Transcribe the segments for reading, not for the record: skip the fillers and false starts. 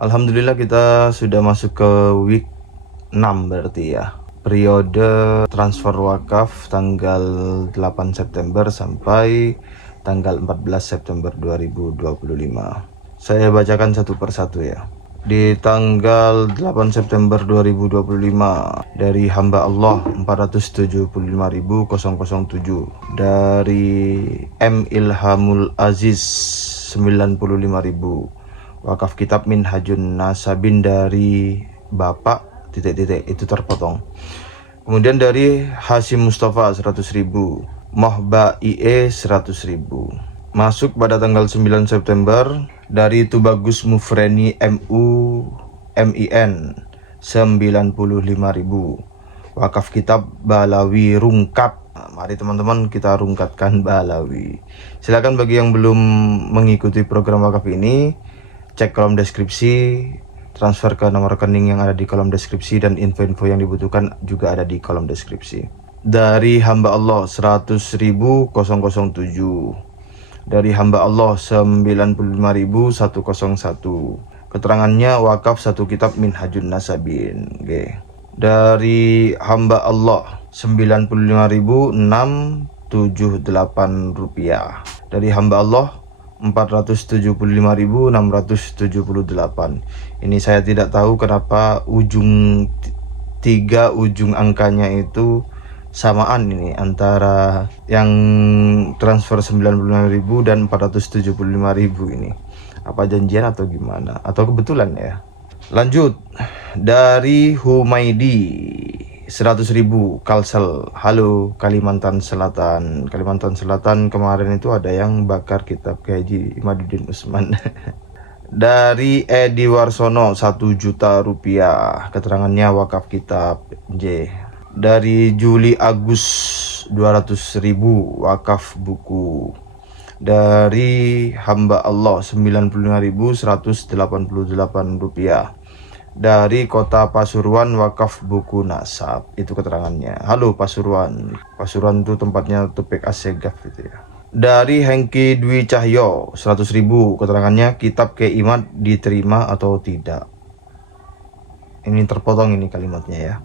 Alhamdulillah kita sudah masuk ke week 6 berarti ya. Periode transfer wakaf tanggal 8 September sampai tanggal 14 September 2025. Saya bacakan satu persatu ya. Di tanggal 8 September 2025 dari hamba Allah 475.007, dari M Ilhamul Aziz 95.000, wakaf kitab Minhajun Nasabin dari Bapak titik-titik itu terpotong. Kemudian dari Hasim Mustafa 100.000, Mohba IE 100.000. Masuk pada tanggal 9 September dari Tubagus Mufreni MU MIN 95.000, wakaf kitab Balawi Rungkat. Nah, mari teman-teman kita rungkatkan Balawi. Silakan bagi yang belum mengikuti program wakaf ini, cek kolom deskripsi, transfer ke nomor rekening yang ada di kolom deskripsi, dan info-info yang dibutuhkan juga ada di kolom deskripsi. Dari hamba Allah 100.000 dari hamba Allah 95.101. Keterangannya wakaf satu kitab Minhajun Nasabin. Oke. Dari hamba Allah 95.678 rupiah. Dari hamba Allah 475.678. Ini saya tidak tahu kenapa tiga ujung angkanya itu samaan ini, antara yang transfer 95.000 dan 475.000 ini. Apa janjian atau gimana? Atau kebetulan ya? Lanjut, dari Humaidi 100.000 Kalsel. Halo Kalimantan Selatan. Kalimantan Selatan kemarin itu ada yang bakar kitab Haji Imaduddin Usman. Dari Edi Warsono 1 juta rupiah. Keterangannya wakaf kitab J. Dari Juli Agus 200.000 wakaf buku. Dari hamba Allah 95.188 rupiah. Dari Kota Pasuruan wakaf buku nasab. Itu keterangannya. Halo Pasuruan. Pasuruan itu tempatnya Tupik Assegaf itu ya. Dari Hengki Dwi Cahyo 100.000. Keterangannya kitab Keimat diterima atau tidak. Ini terpotong ini kalimatnya ya.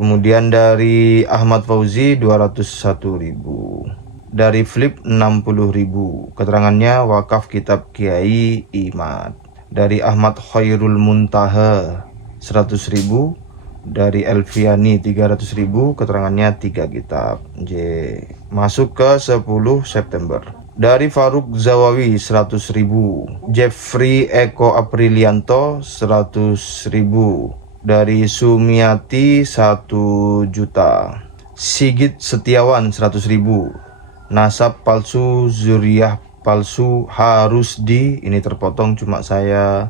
Kemudian dari Ahmad Fauzi 201.000. Dari Flip 60.000. Keterangannya wakaf kitab Kiai Imad. Dari Ahmad Khairul Muntaha 100.000. Dari Elviani 300.000. Keterangannya 3 kitab J. Masuk ke 10 September. Dari Faruk Zawawi 100.000. Jeffrey Eko Aprilianto 100.000. Dari Sumiati 1 juta. Sigit Setiawan 100.000. Nasab palsu, zuriyah palsu, harus ini terpotong, cuma saya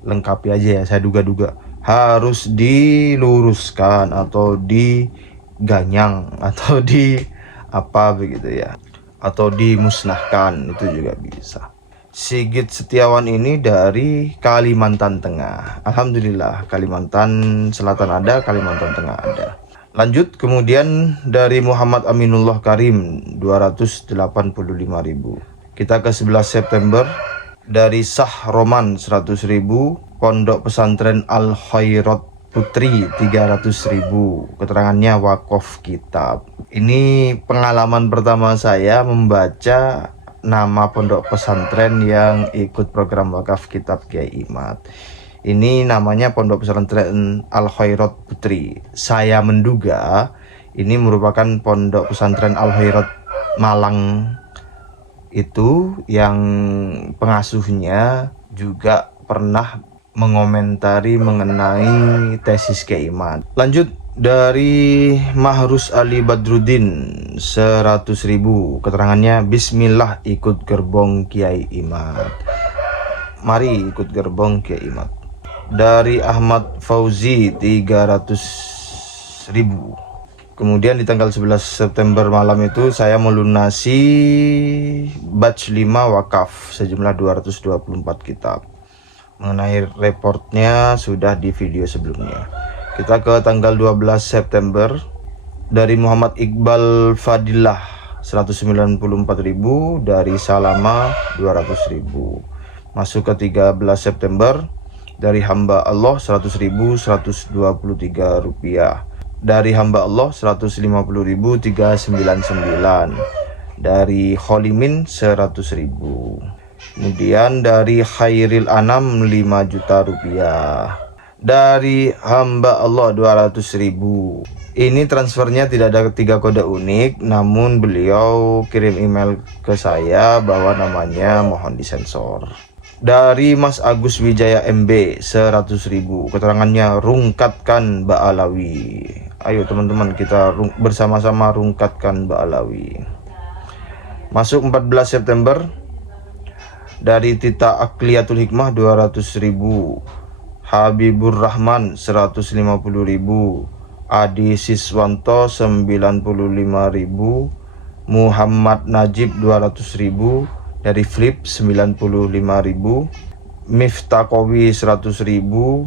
lengkapi aja ya, saya duga-duga harus diluruskan atau diganyang atau di apa begitu ya, atau dimusnahkan, itu juga bisa. Sigit Setiawan ini dari Kalimantan Tengah. Alhamdulillah, Kalimantan Selatan ada, Kalimantan Tengah ada. Lanjut, kemudian dari Muhammad Aminullah Karim 285.000. Kita ke 11 September. Dari Sah Roman 100.000. Pondok Pesantren Al Khairat Putri 300.000. Keterangannya wakaf kitab. Ini pengalaman pertama saya membaca nama pondok pesantren yang ikut program wakaf kitab Kiai Imad. Ini namanya Pondok Pesantren Al Khairat Putri. Saya menduga ini merupakan pondok pesantren Al Khairat Malang itu, yang pengasuhnya juga pernah mengomentari mengenai tesis Kiai Imad. Lanjut, dari Mahrus Ali Badruddin 100.000. Keterangannya bismillah ikut gerbong Kiai Imad. Mari ikut gerbong Kiai Imad. Dari Ahmad Fauzi 300.000. Kemudian di tanggal 11 September malam itu saya melunasi batch 5 wakaf sejumlah 224 kitab. Mengenai reportnya sudah di video sebelumnya. Kita ke tanggal 12 September. Dari Muhammad Iqbal Fadilah 194.000. Dari Salama 200.000. Masuk ke 13 September. Dari hamba Allah 100.123 rupiah. Dari hamba Allah 150.399. Dari Kholimin 100.000. Kemudian dari Khairil Anam 5 juta rupiah. Dari hamba Allah 200.000. Ini transfernya tidak ada 3 kode unik, namun beliau kirim email ke saya bahwa namanya mohon disensor. Dari Mas Agus Wijaya MB 100.000. Keterangannya rungkatkan Ba'alawi. Ayo teman-teman, kita bersama-sama rungkatkan Ba'alawi. Masuk 14 September. Dari Tita Akliatul Hikmah 200.000. Habibur Rahman 150.000. Adi Siswanto 95.000. Muhammad Najib 200.000. Dari Flip 95.000. Miftaqowi 100.000.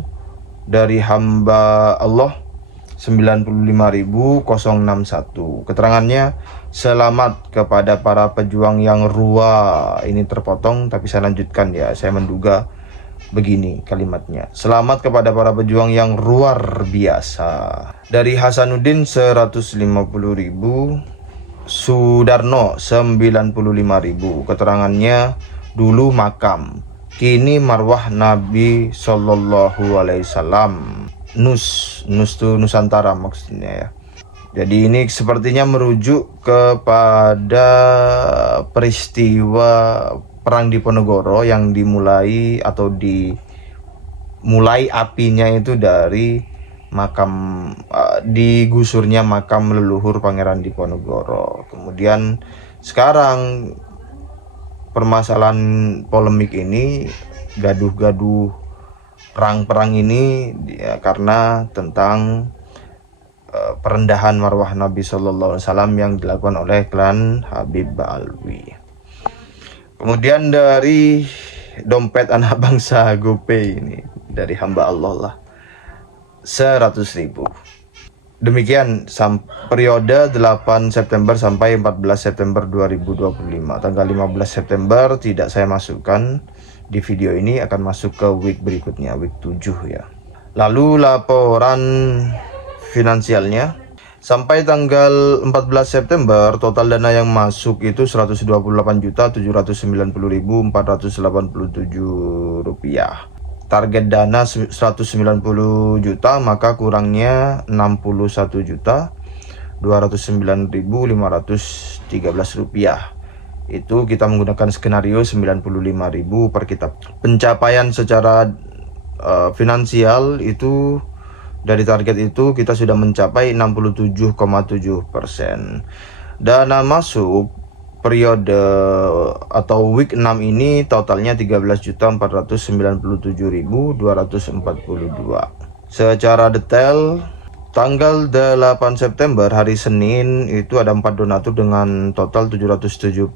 Dari hamba Allah 95.061. Keterangannya, selamat kepada para pejuang yang rua. Ini terpotong tapi saya lanjutkan ya, saya menduga begini kalimatnya. Selamat kepada para pejuang yang luar biasa. Dari Hasanuddin 150.000. Sudarno 95.000. Keterangannya, dulu makam, kini marwah Nabi Sallallahu Alaihi Wasallam. Nus itu Nusantara maksudnya ya. Jadi ini sepertinya merujuk kepada peristiwa Perang Diponegoro yang dimulai apinya itu dari makam, digusurnya makam leluhur Pangeran Diponegoro. Kemudian sekarang permasalahan polemik ini, gaduh-gaduh perang ini ya, karena tentang perendahan marwah Nabi Sallallahu Alaihi Wasallam yang dilakukan oleh klan Habib Ba'alwi. Kemudian dari dompet anak bangsa GoPay ini, dari hamba Allah lah 100.000. Demikian periode 8 September sampai 14 September 2025. Tanggal 15 September tidak saya masukkan di video ini, akan masuk ke week berikutnya, week 7 ya. Lalu laporan finansialnya sampai tanggal 14 September total dana yang masuk itu 128.790.487 rupiah. Target dana 190 juta, maka kurangnya 61.209.513 rupiah. Itu kita menggunakan skenario 95.000 per kitab. Pencapaian secara finansial itu dari target itu kita sudah mencapai 67,7%. Dana masuk periode atau week 6 ini totalnya 13.497.242. Secara detail, tanggal 8 September hari Senin itu ada 4 donatur dengan total 770.007.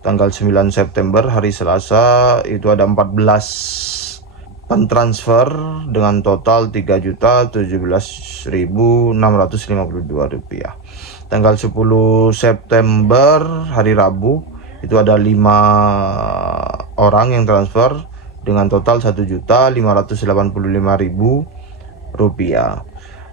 Tanggal 9 September hari Selasa itu ada 14 pentransfer dengan total 3.017.652 rupiah. Tanggal 10 September hari Rabu itu ada 5 orang yang transfer dengan total 1.585.000 rupiah.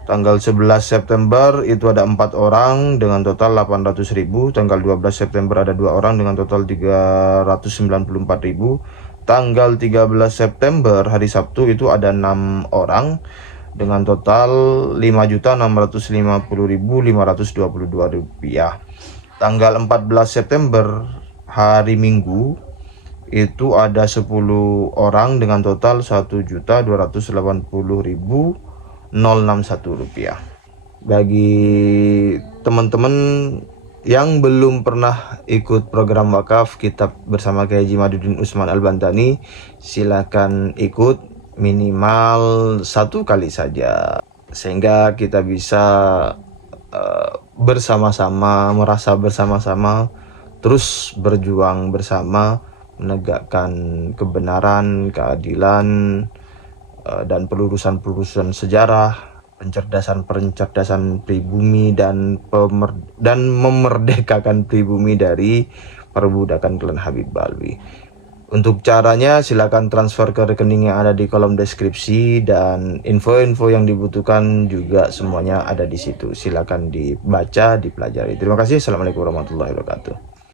Tanggal 11 September itu ada 4 orang dengan total 800.000. Tanggal 12 September ada 2 orang dengan total 394.000. Tanggal 13 September hari Sabtu itu ada 6 orang dengan total 5.650.522 rupiah. Tanggal 14 September hari Minggu itu ada 10 orang dengan total 1.280.061 rupiah. Bagi teman-teman yang belum pernah ikut program wakaf kitab bersama Kiai Haji Madudin Usman Al-Bantani, silakan ikut minimal 1 kali saja, sehingga kita bisa bersama-sama, merasa bersama-sama, terus berjuang bersama menegakkan kebenaran, keadilan, dan pelurusan-pelurusan sejarah, pencerdasan pribumi dan memerdekakan pribumi dari perbudakan klan Habib Ba'alwi. Untuk caranya silakan transfer ke rekening yang ada di kolom deskripsi, dan info-info yang dibutuhkan juga semuanya ada di situ. Silakan dibaca, dipelajari. Terima kasih. Assalamualaikum warahmatullahi wabarakatuh.